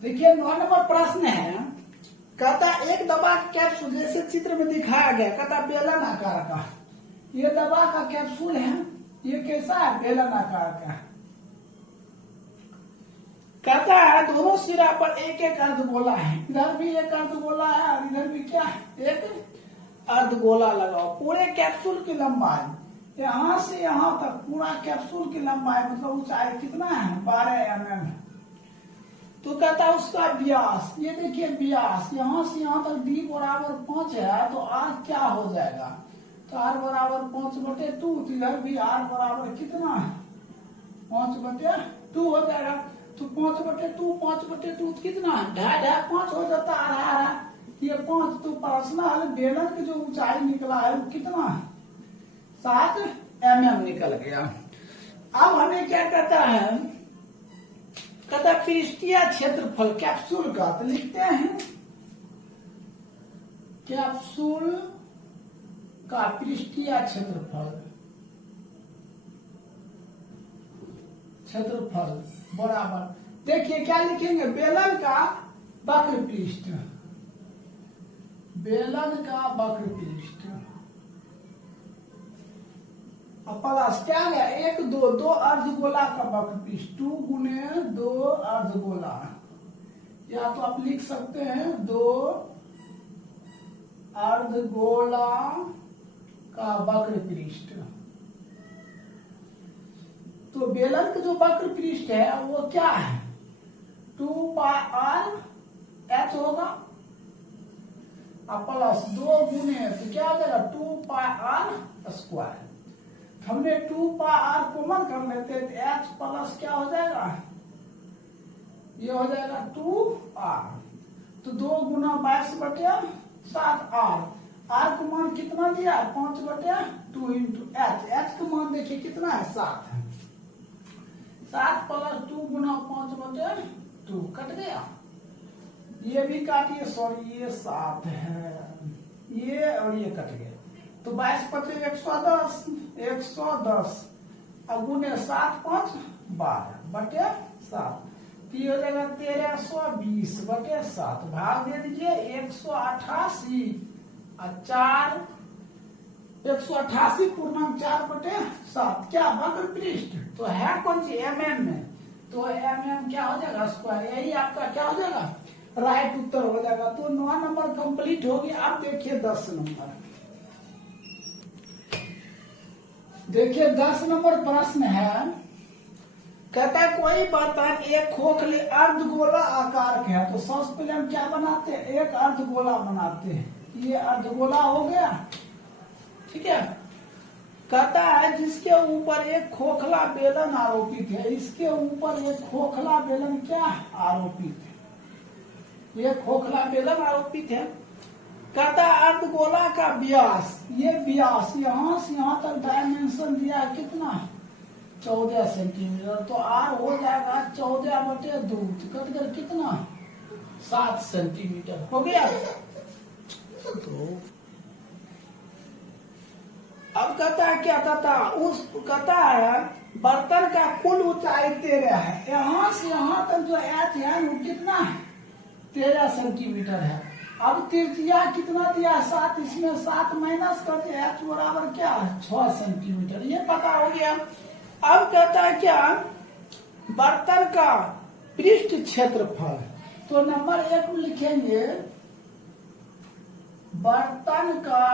देखिए 9 नंबर प्रश्न है। कहता एक दवा का कैप्सूल जैसे चित्र में दिखाया गया, कहता बेलन आकार का। ये दवा का कैप्सूल है, ये कैसा है? बेलन आकार का। कहता है दोनों सिरा पर एक एक अर्धगोला है, इधर भी एक अर्धगोला है और इधर भी क्या है? एक अर्धगोला लगाओ। पूरे कैप्सूल की लंबाई यहां से यहां तक, पूरा कैप्सूल की लंबाई मतलब ऊंचाई कितना है? 12 mm। तो कहता है उसका व्यास, ये देखिए व्यास यहां से यहां तक d बराबर 5 है, तो r क्या हो जाएगा? तो r बराबर 5/2। इधर भी r बराबर कितना है? 5/2 हो जाएगा। तो 5/2 कितना है? 2.5 5 हो जाता है। ये 5 तो पर्सनल बेलन की जो ऊंचाई निकला है वो कितना है? 7 mm निकल गया। अब हमें क्या कहता है? कहता पृष्ठीय क्षेत्रफल कैप्सूल का, तो लिखते हैं कैप्सूल का पृष्ठीय क्षेत्रफल बराबर, देखिए क्या लिखेंगे? बेलन का वक्र पृष्ठ, बेलन का वक्र पृष्ठ प्लस क्या गया? 1 2 अर्धगोला का वक्र पृष्ठ, 2 गुने 2 अर्धगोला, या तो आप लिख सकते हैं 2 अर्धगोला का वक्र पृष्ठ। तो बेलन का जो वक्र पृष्ठ है वो क्या है? 2πr(h) होगा प्लस 2 गुने, तो क्या हो जाएगा? 2πr²। हमने 2πr कॉमन कर लेते हैं, तो h प्लस क्या हो जाएगा? ये हो जाएगा 2r। तो 2 गुना 22/7r। r का मान कितना दिया? 5/2 इंटू h। h का मान देखिए कितना है? 7 है। 7 प्लस 2 गुना 5/2 कट गया। ये भी काटिए, सॉरी ये 7 है, ये और ये कट गया। तो 22 110 110 और गुने 7 5 12/7। तो ये हो जाएगा 1320/7। भाग दे दीजिए 188 और 4 188.4/7। क्या? वक्र पृष्ठ तो है कौन सी? mm में, तो mm क्या हो जाएगा? स्क्वायर। यही आपका क्या हो जाएगा? राइट उत्तर हो जाएगा। तो 9 नंबर कंप्लीट हो गया। अब देखिए 10 नंबर। देखिए 10 नंबर प्रश्न है। कहता है कोई बर्तन एक खोखले अर्धगोला आकार के है, तो सबसे पहले हम क्या बनाते हैं? एक अर्धगोला बनाते हैं। ये अर्धगोला हो गया, ठीक है। कहता है जिसके ऊपर एक खोखला बेलन आरोपित है, इसके ऊपर एक खोखला बेलन क्या आरोपित है? ये खोखला बेलन आरोपित है। कहता है अर्धगोला का व्यास, ये व्यास यहां से यहां तक डायमेंशन दिया है कितना? 14 सेंटीमीटर। तो r हो जाएगा 14/2, कट कर कितना? 7 सेंटीमीटर हो गया। तो अब कहता है क्या? कहता है बर्तन का कुल ऊंचाई 13 है, यहां से यहां तक जो h है वो कितना है? 13 सेंटीमीटर है। अब त्रिज्या कितना दिया? 7, इसमें 7 माइनस करते हैं, h बराबर क्या है? 6 सेंटीमीटर। ये पता हो गया। अब कहता है क्या? बर्तन का पृष्ठ क्षेत्रफल, तो नंबर 1 में लिखेंगे बर्तन का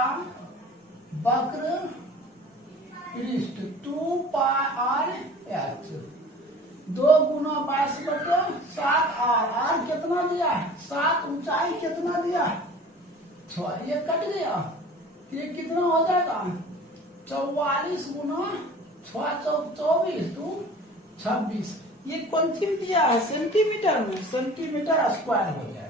वक्र पृष्ठ 2πr(h). 2 गुना 22/7r। r कितना दिया है? 7। ऊंचाई कितना दिया है? 6। ये कट गया, ये कितना हो जाएगा? 44 गुना 6 24 2 26। ये कौन सी दिया है? सेंटीमीटर में, सेंटीमीटर स्क्वायर हो जाएगा।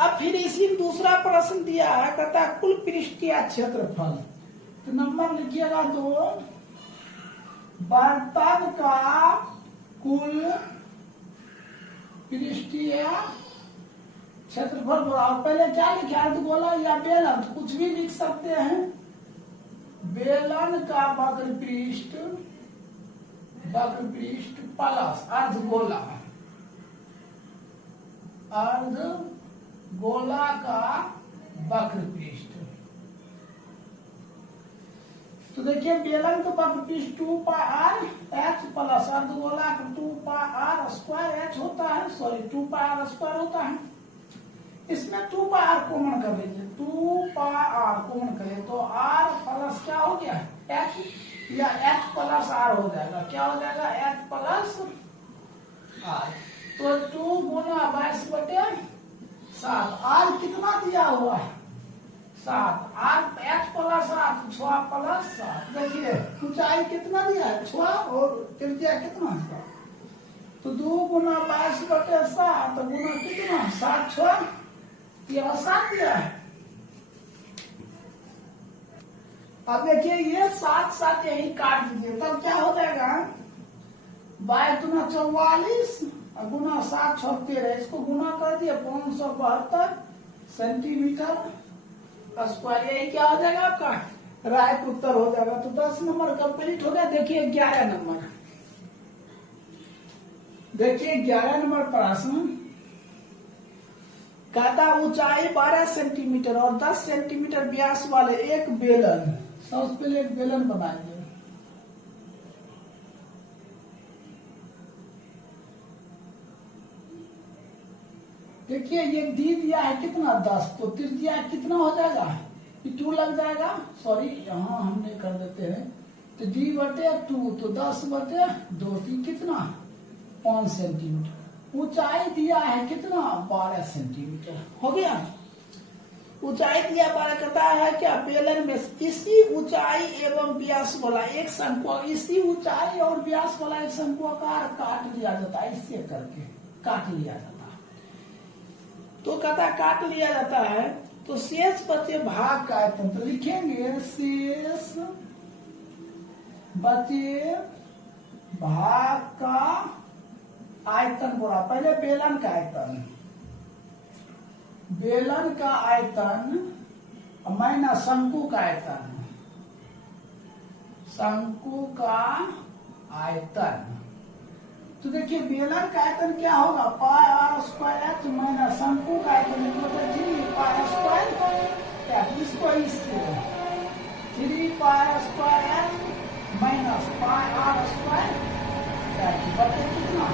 अब फिर इसी में दूसरा प्रश्न दिया है। कहता है कुल पृष्ठीय क्षेत्रफल, तो नंबर लिखिएगा 2। बर्तन का कुल पृष्ठीय क्षेत्रफल बराबर, पहले क्या लिखे? अर्धगोला या बेलन, तो कुछ भी लिख सकते हैं। बेलन का वक्र पृष्ठ प्लस अर्धगोला अर्ध गोला का वक्र पृष्ठ। तो देखिए बेलन का वक्र पृष्ठ 2 पाई आर एच प्लस अर्धगोला का 2 पाई आर स्क्वायर एच होता है, सॉरी 2 पाई आर स्क्वायर होता है। इसमें 2 पाई आर कॉमन कर लीजिए, 2 पाई आर कॉमन करें तो आर प्लस क्या हो गया एच, या एच प्लस आर हो जाएगा। क्या हो जाएगा एच प्लस आर। तो 2 गुना 22/7। आर कितना दिया हुआ है 7, आर एच प्लस 7, 6 प्लस 7। देखिए ऊंचाई कितना दिया है 6 और त्रिज्या कितना है। तो 2 गुना 22/7 गुना कितना 7 6 7 दिया है। अब देखिए ये 7 7 यही काट दीजिए, तब क्या हो जाएगा 22 44 गुना 7 6 13, इसको गुना कर दिए 572 सेंटीमीटर स्क्वायर। यही क्या हो जाएगा आपका राइट उत्तर हो जाएगा। तो 10 नंबर कंप्लीट हो गया। देखिए 11 नंबर, देखिए 11 नंबर प्रश्न कहता ऊंचाई 12 सेंटीमीटर और 10 सेंटीमीटर व्यास वाले एक बेलन। सबसे पहले एक बेलन बनाएंगे। देखिए ये डी दिया है कितना 10, तो त्रिज्या कितना हो जाएगा 2 लग जाएगा, सॉरी यहाँ हम नहीं कर देते हैं। तो डी बटे 2 तो 10/2 कितना 5 सेंटीमीटर। ऊंचाई दिया है कितना 12 सेंटीमीटर हो गया। ऊंचाई दिया 12 कहता है क्या बेलन में इसी ऊंचाई एवं व्यास वाला एक शंकु, इसी ऊंचाई और व्यास वाला एक शंकुआकार काट लिया जाता है, इससे करके काट लिया जाता है। तो कहता काट लिया जाता है तो शेष बचे भाग का आयतन। तो लिखेंगे शेष बचे भाग का आयतन बोला। पहले बेलन का आयतन, बेलन का आयतन माइनस शंकु का आयतन, शंकु का आयतन। तो देखिए बेलन का आयतन क्या होगा पाई आर स्क्वायर एच माइनस शंकु का आयतन 3 पाई स्क्वायर एच। इसको इससे 3 pi square H minus pi R square H बटे कितना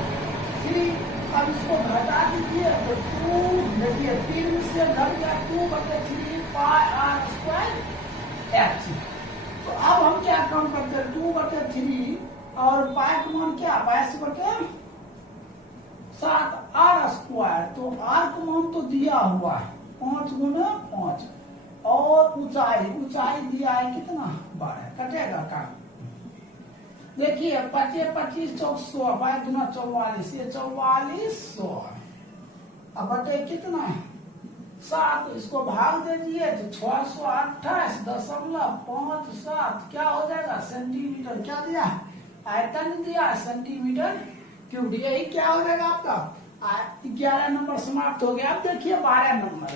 3। अब इसको घटा दीजिए तो 2, देखिए 3 से घट गया 2/3 पाई आर स्क्वायर एच। तो अब हम क्या काम करते हैं 2/3 और पाई का मान क्या 22/7 आर स्क्वायर। तो आर का मान तो दिया हुआ है 5 गुना 5 और ऊंचाई दिया है कितना 12, कटेगा काम। देखिए 25 25 चौक 100 22 44, ये 4400 अब बटे कितना है 7। इसको भाग दे दिए तो 628.57 क्या हो जाएगा सेंटीमीटर। क्या दिया आयतन दिया सेंटीमीटर क्यूब। यही क्या हो जाएगा आपका 11 नंबर समाप्त हो गया। अब देखिए 12 नंबर,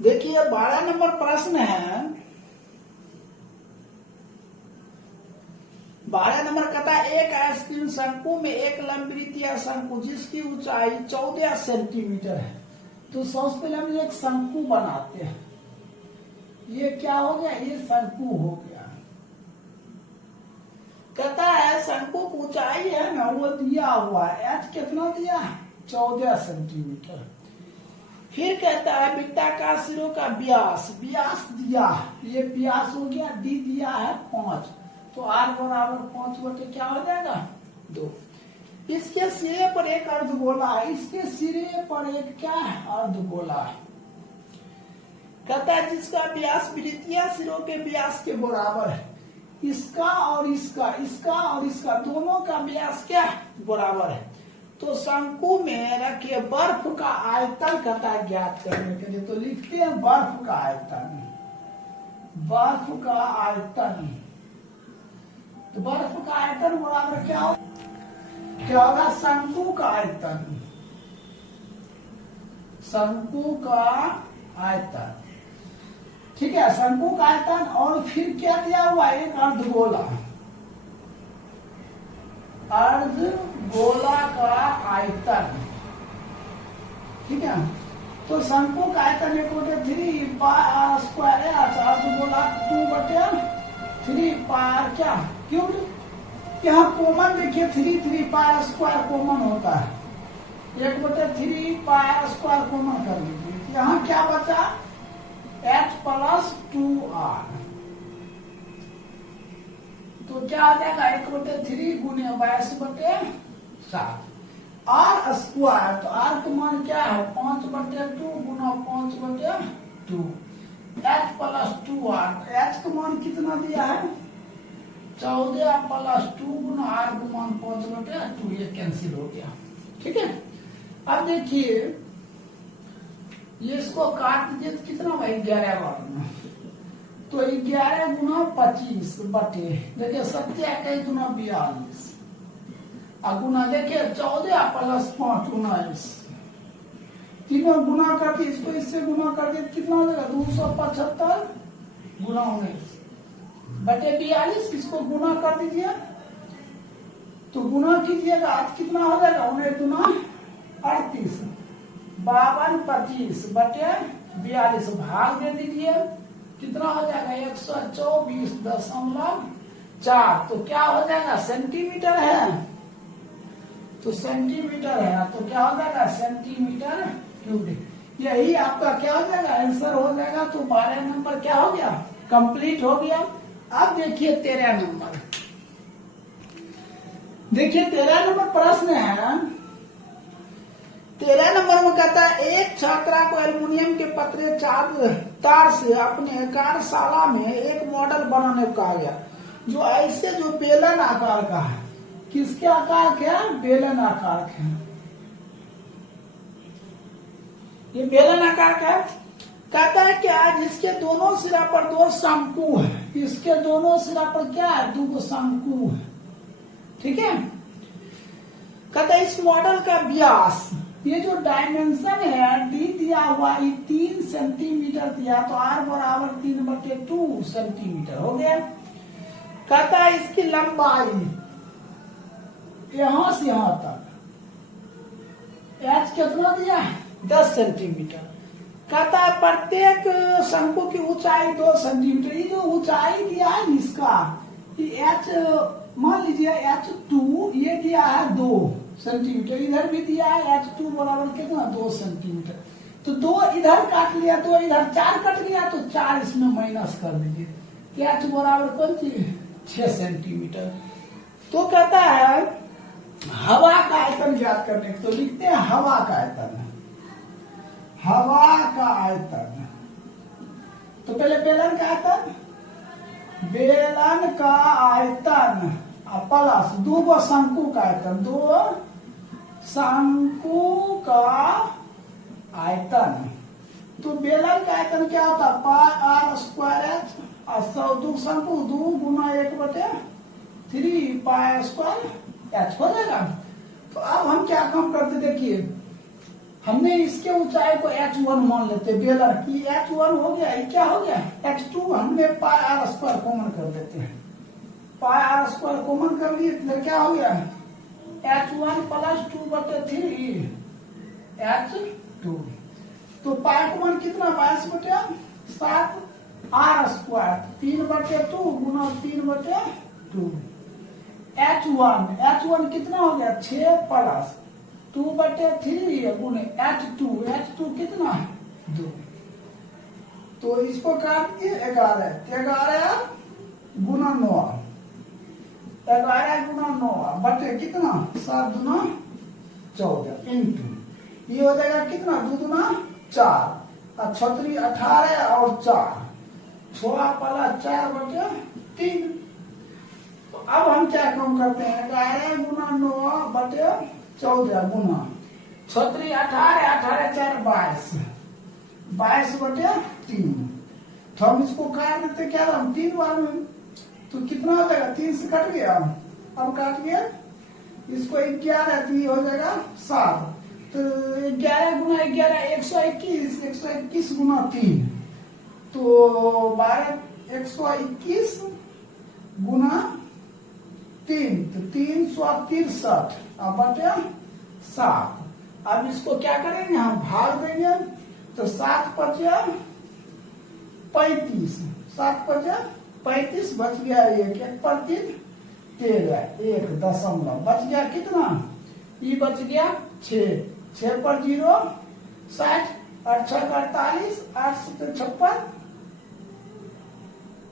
देखिए 12 नंबर प्रश्न है। 12 नंबर कहता है एक आयतन शंकु में एक लंबवृत्तीय शंकु जिसकी ऊंचाई 14 सेंटीमीटर है। तो सबसे पहले हम एक शंकु बनाते हैं। ये क्या हो गया ये शंकु हो गया। कहता है शंकु की ऊंचाई है ना वो दिया हुआ है एच कितना दिया है 14 सेंटीमीटर। फिर कहता है वृत्ताकार सिरों का व्यास दिया, ये व्यास हो गया डी दिया है 5, तो आर बराबर 5 बटे क्या हो जाएगा 2। इसके सिरे पर एक अर्धगोला है, इसके सिरे पर एक क्या है अर्धगोला है। कहता है जिसका व्यास वृत्तीय सिरों के व्यास के बराबर है। इसका और इसका दोनों का व्यास क्या बराबर है। तो शंकु में रखिए बर्फ का आयतन कहता है ज्ञात करने के लिए। तो लिखते हैं बर्फ का आयतन, बर्फ का आयतन। तो बर्फ का आयतन बराबर क्या होगा शंकु का आयतन, शंकु का आयतन। ठीक है शंकु का आयतन और फिर क्या दिया हुआ एक अर्धगोला, अर्ध गोला का आयतन, ठीक है। तो शंकु का आयतन 1/3 है, अर्ध गोला 2/3 पार क्या क्यूब। यहाँ कॉमन देखिए 3 πr² कॉमन होता है, 1/3 πr² कॉमन कर लीजिए। यहाँ क्या बचा h + 2r, तो क्या आ जाएगा 1/3 गुने 22/7 r स्क्वायर। तो r का मान क्या है 5/2 गुना 5/2, h + 2r। h का मान कितना दिया है 14 + 2 गुना r का मान 5/2, ये कैंसिल हो गया, ठीक है। अब देखिए ये इसको काट दीजिए तो कितना भाई 11 बार में, तो 11 गुना 25 बटे देखिए 27 गुना 42, और गुना देखिए 14 + 5 19, तीनों गुना करके इसको इससे गुना करके कितना हो जाएगा 275 गुना 19 बटे 42, इसको गुना कर दीजिए तो गुना कीजिएगा आज कितना हो जाएगा 19 गुना 38, 52 25 बटे 42 भाग दे दीजिए, कितना हो जाएगा 124.4। तो क्या हो जाएगा सेंटीमीटर है, तो सेंटीमीटर है तो क्या हो जाएगा सेंटीमीटर क्यूब। यही आपका क्या हो जाएगा आंसर हो जाएगा। तो 12 नंबर क्या हो गया कंप्लीट हो गया। अब देखिए 13 नंबर, देखिए 13 नंबर प्रश्न है। 13 नंबर में कहता है एक छात्रा को एल्युमिनियम के पतले तार से अपने कार्यशाला में एक मॉडल बनाने को कहा गया, जो ऐसे जो बेलन आकार का है। किसके आकार के है बेलन आकार के है, ये बेलन आकार का है। कहता है कि आज इसके दोनों सिरा पर 2 शंकु है, इसके दोनों सिरा पर क्या है 2 शंकु है, ठीक है। कहता है इस मॉडल का व्यास, ये जो डायमेंशन है डी दिया हुआ 3 सेंटीमीटर दिया, तो r बराबर 3/2 सेंटीमीटर हो गया। कहता है इसकी लंबाई यहां से यहां तक h कितना दिया है 10 सेंटीमीटर। कहता है प्रत्येक शंकु की ऊंचाई 2 सेंटीमीटर। ये जो ऊंचाई दिया है इसका h मान लीजिए h2 ये दिया है 2 सेंटीमीटर, इधर भी दिया है h2 बराबर कितना 2 सेंटीमीटर। तो 2 इधर काट लिया, 2 इधर 4 कट गया, तो 4 इसमें माइनस कर दीजिए, h बराबर कौन सी 6 सेंटीमीटर। तो कहता है हवा का आयतन ज्ञात करने, तो लिखते हैं हवा का आयतन, हवा का आयतन। तो पहले बेलन का आयतन, बेलन का आयतन प्लस 2 शंकु का आयतन, 2 शंकु का आयतन। तो बेलन का आयतन क्या होता है πr² और 2 शंकु 2 गुना 1/3 πr² हो जाएगा। तो अब हम क्या काम करते देखिए, हमने इसके ऊंचाई को h1 मान लेते, बेलन की h1 हो गया, ये क्या हो गया h2, हमने πr² कॉमन कर देते हैं, πr² कॉमन कर लिए तो क्या हो गया h1 + 2/3 h2। तो पाई कॉमन कितना 22/7 r² 3/2 गुना 3/2। h1 कितना हो गया 6 + 2/3 गुने h2 कितना 2। तो इसको काट के 11 गुना 9, 11 गुना 9 बटे कितना 7 गुना 14 इंटू ये हो जाएगा कितना 2 गुना 4 और 6 18 और 4 6 + 4/3। तो अब हम क्या काम करते हैं 11 गुना 9 बटे 14 गुना 6 18 18 4 22/3। तो हम इसको काट देते क्या हम 3 बार में, तो कितना हो जाएगा 3 से कट गया, अब काट गया इसको 11 तो ये हो जाएगा 7। तो 11 गुना 11 121, 121 गुना 3 तो 12 121 गुना 3 तो 363 अब बटे 7। अब इसको क्या करेंगे हम भाग देंगे तो 7 पचे 35, 7 पचे 35 बच गया 1, 1 पर 3 13, 1 दशमलव बच गया कितना, ई बच गया 6, 6 पर 0 60, 8 6 48, 8 7 56,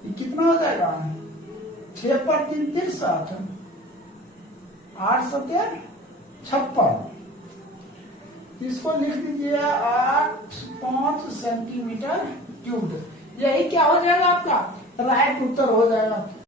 ये कितना हो जाएगा 6 पर 3 63, 8 7 56, इसको लिख दीजिए 8.5 सेंटीमीटर क्यूब। यही क्या हो जाएगा आपका राइट उत्तर हो जाएगा।